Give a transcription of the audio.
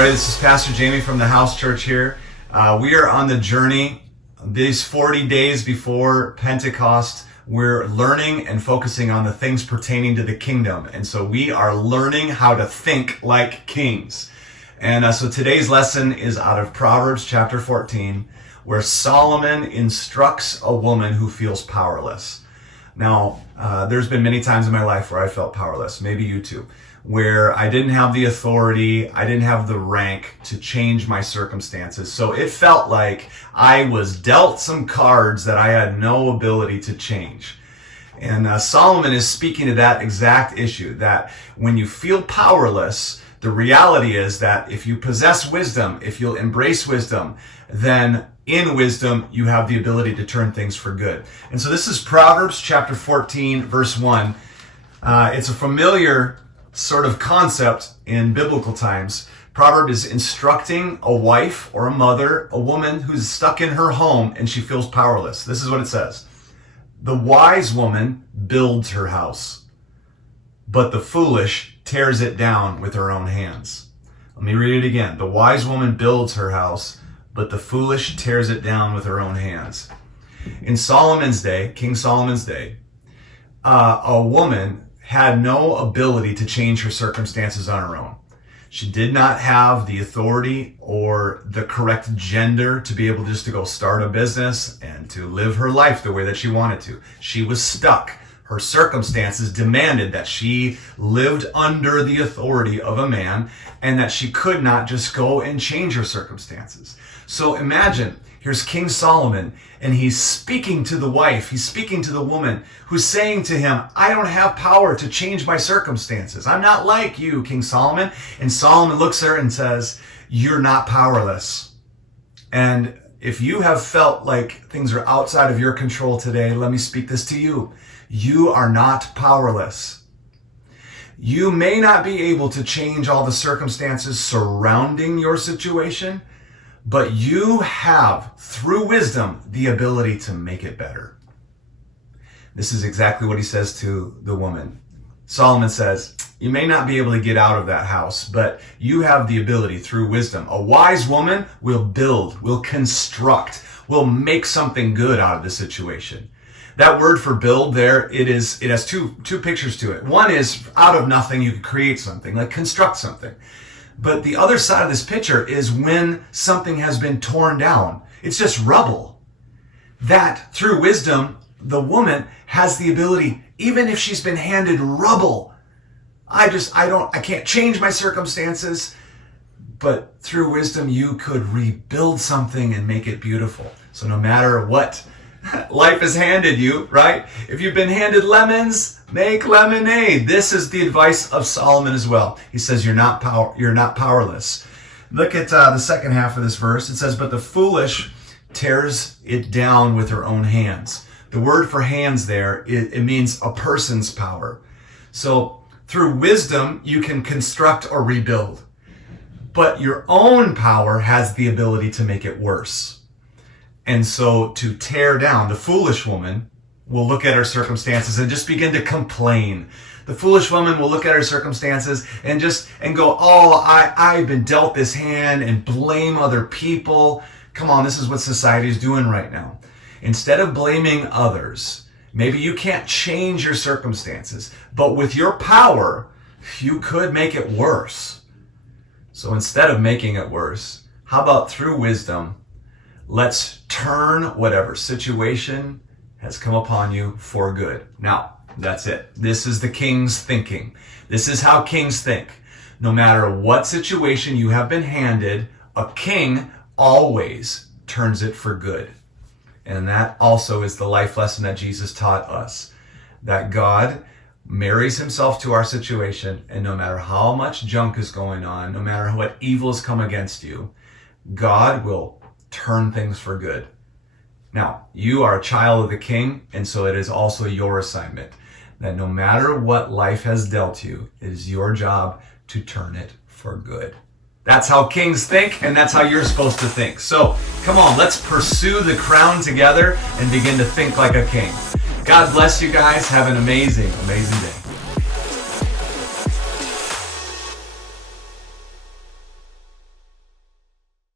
everybody. This is Pastor Jamie from the House Church here. We are on the journey. These 40 days before Pentecost, we're learning and focusing on the things pertaining to the kingdom. And so we are learning how to think like kings. And so today's lesson is out of Proverbs chapter 14, where Solomon instructs a woman who feels powerless. Now, there's been many times in my life where I felt powerless, maybe you too, where I didn't have the authority, I didn't have the rank to change my circumstances. So it felt like I was dealt some cards that I had no ability to change. And Solomon is speaking to that exact issue, that when you feel powerless, the reality is that if you possess wisdom, if you'll embrace wisdom, then in wisdom, you have the ability to turn things for good. And so this is Proverbs chapter 14, verse 1. It's a familiar sort of concept in biblical times. Proverb is instructing a wife or a mother, a woman who's stuck in her home and she feels powerless. This is what it says. The wise woman builds her house, but the foolish tears it down with her own hands. Let me read it again. The wise woman builds her house, but the foolish tears it down with her own hands. In Solomon's day, King Solomon's day, a woman had no ability to change her circumstances on her own. She did not have the authority or the correct gender to be able just to go start a business and to live her life the way that she wanted to. She was stuck. Her circumstances demanded that she lived under the authority of a man and that she could not just go and change her circumstances. So imagine, here's King Solomon, and he's speaking to the wife, he's speaking to the woman who's saying to him, I don't have power to change my circumstances. I'm not like you, King Solomon. And Solomon looks at her and says, you're not powerless. And if you have felt like things are outside of your control today, let me speak this to you. You are not powerless. You may not be able to change all the circumstances surrounding your situation, but you have, through wisdom, the ability to make it better. This is exactly what he says to the woman. Solomon says, you may not be able to get out of that house, but you have the ability through wisdom. A wise woman will build, will construct, will make something good out of the situation. That word for build there, it has two pictures to it. One is out of nothing, you could create something, like construct something. But the other side of this picture is when something has been torn down. It's just rubble. That through wisdom, the woman has the ability, even if she's been handed rubble. I can't change my circumstances, but through wisdom, you could rebuild something and make it beautiful. So no matter what life has handed you, right? If you've been handed lemons, make lemonade. This is the advice of Solomon as well. He says you're not powerless. Look at the second half of this verse. It says, but the foolish tears it down with her own hands. The word for hands there, it means a person's power. So through wisdom, you can construct or rebuild. But your own power has the ability to make it worse. And so to tear down, the foolish woman will look at her circumstances and just begin to complain. The foolish woman will look at her circumstances and go, oh, I've been dealt this hand, and blame other people. Come on, this is what society is doing right now. Instead of blaming others, maybe you can't change your circumstances, but with your power, you could make it worse. So instead of making it worse, how about through wisdom, let's turn whatever situation has come upon you for good. Now, that's it. This is the king's thinking. This is how kings think. No matter what situation you have been handed, a king always turns it for good. And that also is the life lesson that Jesus taught us. That God marries himself to our situation, and no matter how much junk is going on, no matter what evil has come against you, God will turn things for good. Now, you are a child of the king, and so it is also your assignment that no matter what life has dealt you, it is your job to turn it for good. That's how kings think, and that's how you're supposed to think. So, come on, let's pursue the crown together and begin to think like a king. God bless you guys. Have an amazing, amazing day.